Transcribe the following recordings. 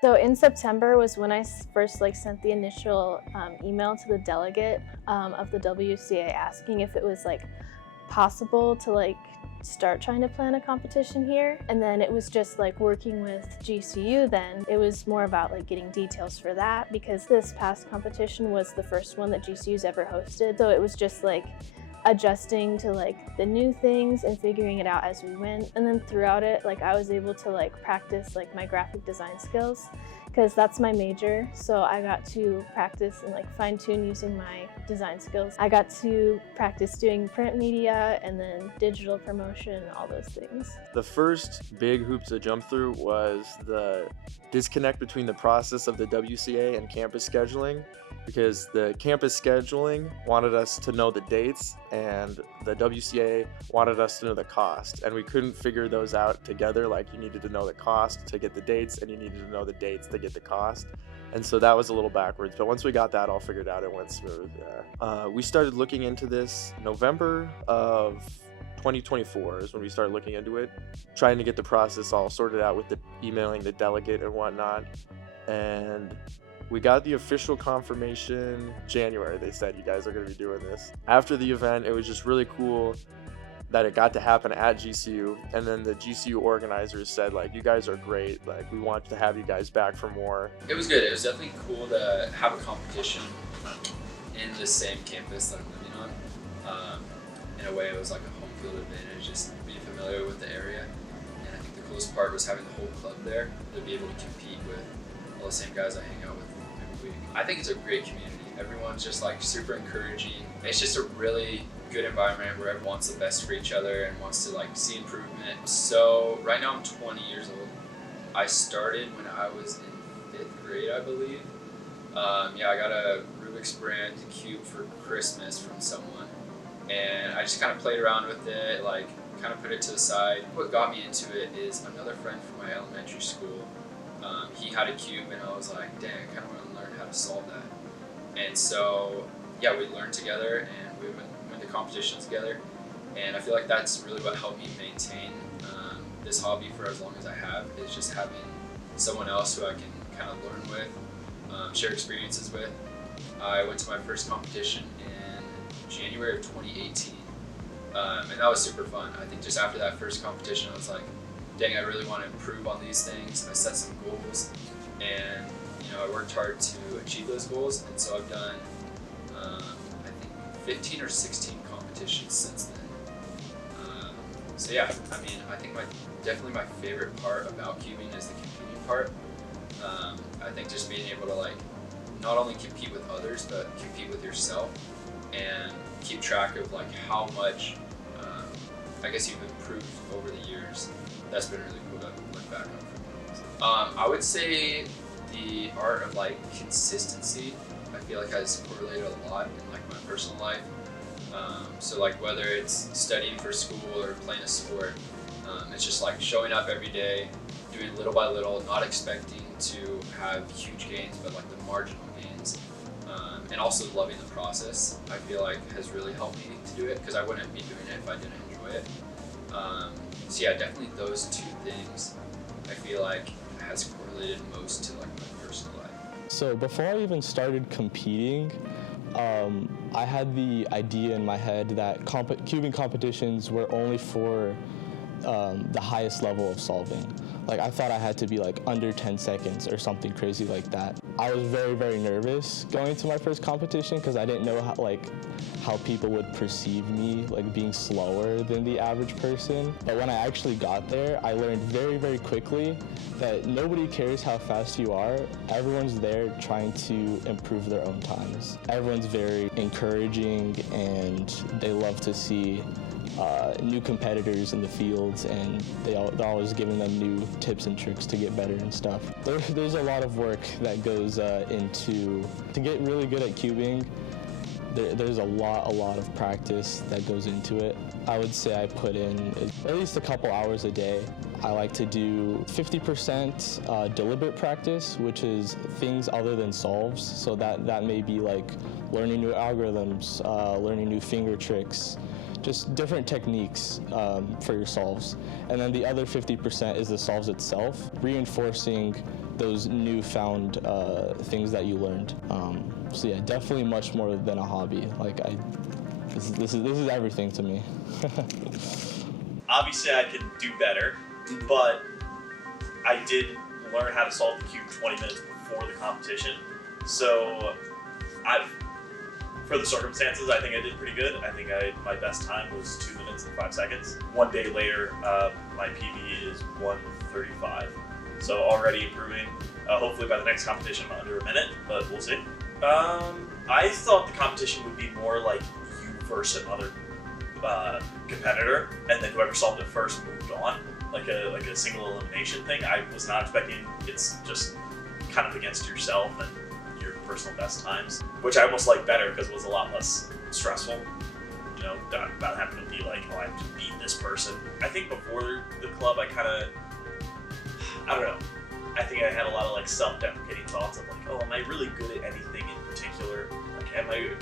So in September was when I first sent the initial email to the delegate of the WCA asking if it was possible to start trying to plan a competition here. And then it was just working with GCU then. It was more about getting details for that, because this past competition was the first one that GCU's ever hosted. So it was just adjusting to the new things and figuring it out as we went. And then throughout it, I was able to practice my graphic design skills, because that's my major. So I got to practice and fine-tune using my design skills. I got to practice doing print media and then digital promotion, all those things. The first big hoop to jump through was the disconnect between the process of the WCA and campus scheduling, because the campus scheduling wanted us to know the dates and the WCA wanted us to know the cost, and we couldn't figure those out together. You needed to know the cost to get the dates, and you needed to know the dates to get the cost. And so that was a little backwards, but once we got that all figured out, it went smooth. We started looking into this November of 2024 is when we started looking into it, trying to get the process all sorted out with the emailing the delegate and whatnot. And we got the official confirmation January. They said, you guys are going to be doing this. After the event, it was just really cool that it got to happen at GCU. And then the GCU organizers said, you guys are great. We want to have you guys back for more. It was good. It was definitely cool to have a competition in the same campus that I'm living on. In a way, it was like a home field advantage, just being familiar with the area. And I think the coolest part was having the whole club there to be able to compete with all the same guys I hang out with every week. I think it's a great community. Everyone's just super encouraging. It's just a really good environment where everyone wants the best for each other and wants to see improvement. So right now I'm 20 years old. I started when I was in 5th grade, I believe. I got a Rubik's brand cube for Christmas from someone, and I just kind of played around with it, kind of put it to the side. What got me into it is another friend from my elementary school. He had a cube, and I was like, dang, I kind of want to learn how to solve that. And so, we learned together, and we went to competitions together. And I feel like that's really what helped me maintain this hobby for as long as I have, is just having someone else who I can kind of learn with, share experiences with. I went to my first competition in January of 2018, and that was super fun. I think just after that first competition, I was like, dang, I really want to improve on these things. I set some goals, and I worked hard to achieve those goals, and so I've done I think 15 or 16 competitions since then. I think definitely my favorite part about cubing is the competing part. I think just being able to not only compete with others, but compete with yourself and keep track of how much you've improved over the years. That's been really cool to look back on. I would say the art of consistency, I feel has correlated a lot in my personal life. So whether it's studying for school or playing a sport, it's just showing up every day, doing little by little, not expecting to have huge gains, but the marginal gains. And also loving the process, I feel has really helped me to do it, because I wouldn't be doing it if I didn't enjoy it. Definitely those two things I feel has correlated most to my personal life. So before I even started competing, I had the idea in my head that cubing competitions were only for the highest level of solving. I thought I had to be under 10 seconds or something crazy like that. I was very, very nervous going to my first competition, because I didn't know how people would perceive me being slower than the average person. But when I actually got there, I learned very, very quickly that nobody cares how fast you are. Everyone's there trying to improve their own times. Everyone's very encouraging, and they love to see new competitors in the fields, and they're always giving them new tips and tricks to get better and stuff. There's a lot of work that goes to get really good at cubing. There's a lot of practice that goes into it. I would say I put in at least a couple hours a day. I like to do 50% deliberate practice, which is things other than solves. So that may be learning new algorithms, learning new finger tricks, just different techniques for your solves. And then the other 50% is the solves itself, reinforcing those newfound things that you learned. So yeah, definitely much more than a hobby. Like this is everything to me. Obviously, I could do better, but I did learn how to solve the cube 20 minutes before the competition. So for the circumstances, I think I did pretty good. I think my best time was 2 minutes and 5 seconds. 1 day later, my PB is 1:35. So already improving. Hopefully by the next competition, I'm under a minute, but we'll see. I thought the competition would be more like you versus another competitor, and then whoever solved it first moved on, like a single elimination thing. I was not expecting. It's just kind of against yourself and your personal best times, which I almost like better because it was a lot less stressful. You know, not having to be like, oh, I have to beat this person. I think before the club, I don't know. I think I had a lot of like self-deprecating thoughts of like, oh, am I really good at anything in particular? Like, am I?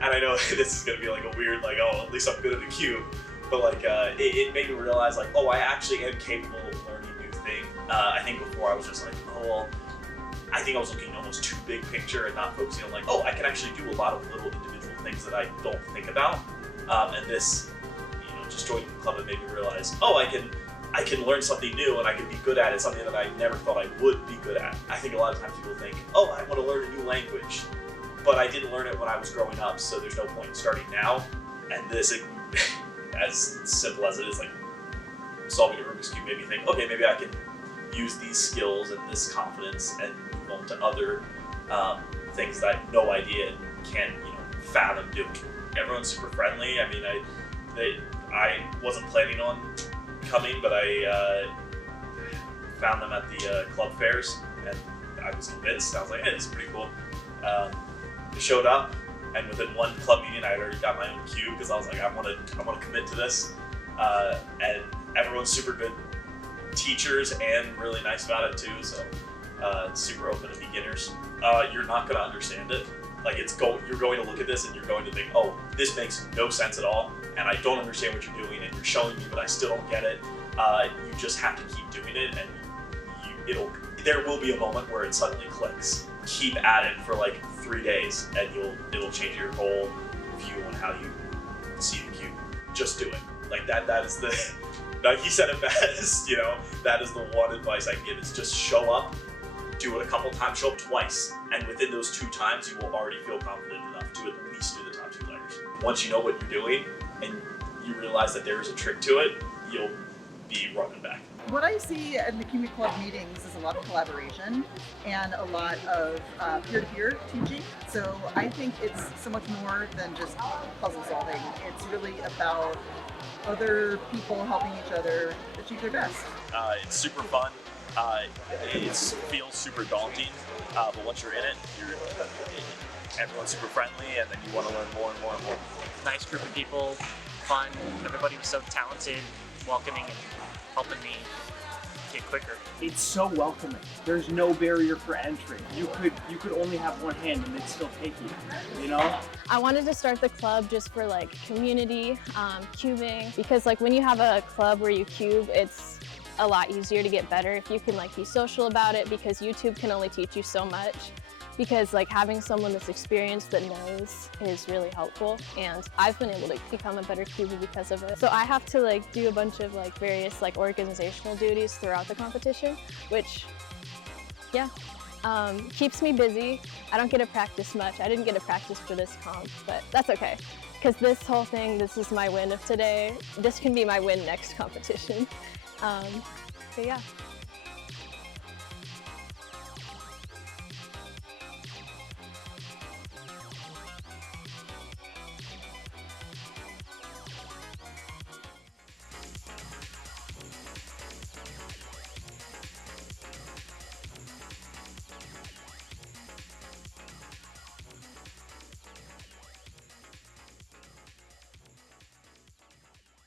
And I know this is gonna be like a weird, like, oh, at least I'm good at the cube. But like, it made me realize like, oh, I actually am capable of learning new things. I think before I was just like, oh, well, I think I was looking almost too big picture and not focusing on like, oh, I can actually do a lot of little individual things that I don't think about. And this, just joining the club, it made me realize, oh, I can learn something new and I can be good at it, something that I never thought I would be good at. I think a lot of times people think, oh, I want to learn a new language, but I didn't learn it when I was growing up, so there's no point in starting now. And this, as simple as it is, like solving a Rubik's Cube made me think, okay, maybe I can use these skills and this confidence and move on to other things that I have no idea and can't fathom doing. Everyone's super friendly. I mean, I wasn't planning on coming, but I found them at the club fairs, and I was convinced. I was like, hey, this is pretty cool. I showed up, and within one club meeting, I had already got my own cube because I was like, I want to commit to this. And everyone's super good teachers and really nice about it too. So super open to beginners. You're not going to understand it. Like you're going to look at this and you're going to think, oh, this makes no sense at all, and I don't understand what you're doing, and you're showing me, but I still don't get it. You just have to keep doing it, and there will be a moment where it suddenly clicks. Keep at it for like 3 days, and it'll change your whole view on how you see the cube. Just do it. Like that is the. Like he said it best. That is the one advice I give: is just show up. Do it a couple times, show up twice, and within those 2 times, you will already feel confident enough to at least do the top 2 letters. Once you know what you're doing, and you realize that there is a trick to it, you'll be running back. What I see in the Cubing Club meetings is a lot of collaboration and a lot of peer-to-peer teaching. So I think it's so much more than just puzzle solving. It's really about other people helping each other achieve their best. It's super fun. It feels super daunting, but once you're in it, everyone's super friendly, and then you want to learn more and more and more. Nice group of people, fun. Everybody was so talented, welcoming, and helping me get quicker. It's so welcoming. There's no barrier for entry. You could only have one hand and they'd still take you. I wanted to start the club just for like community, cubing, because like when you have a club where you cube, it's a lot easier to get better if you can like be social about it, because YouTube can only teach you so much. Because like having someone that's experienced that knows is really helpful, and I've been able to become a better cuber because of it. So I have to like do a bunch of like various like organizational duties throughout the competition, which keeps me busy. I don't get to practice much. I didn't get to practice for this comp, but that's okay. Because this whole thing, this is my win of today. This can be my win next competition. But yeah.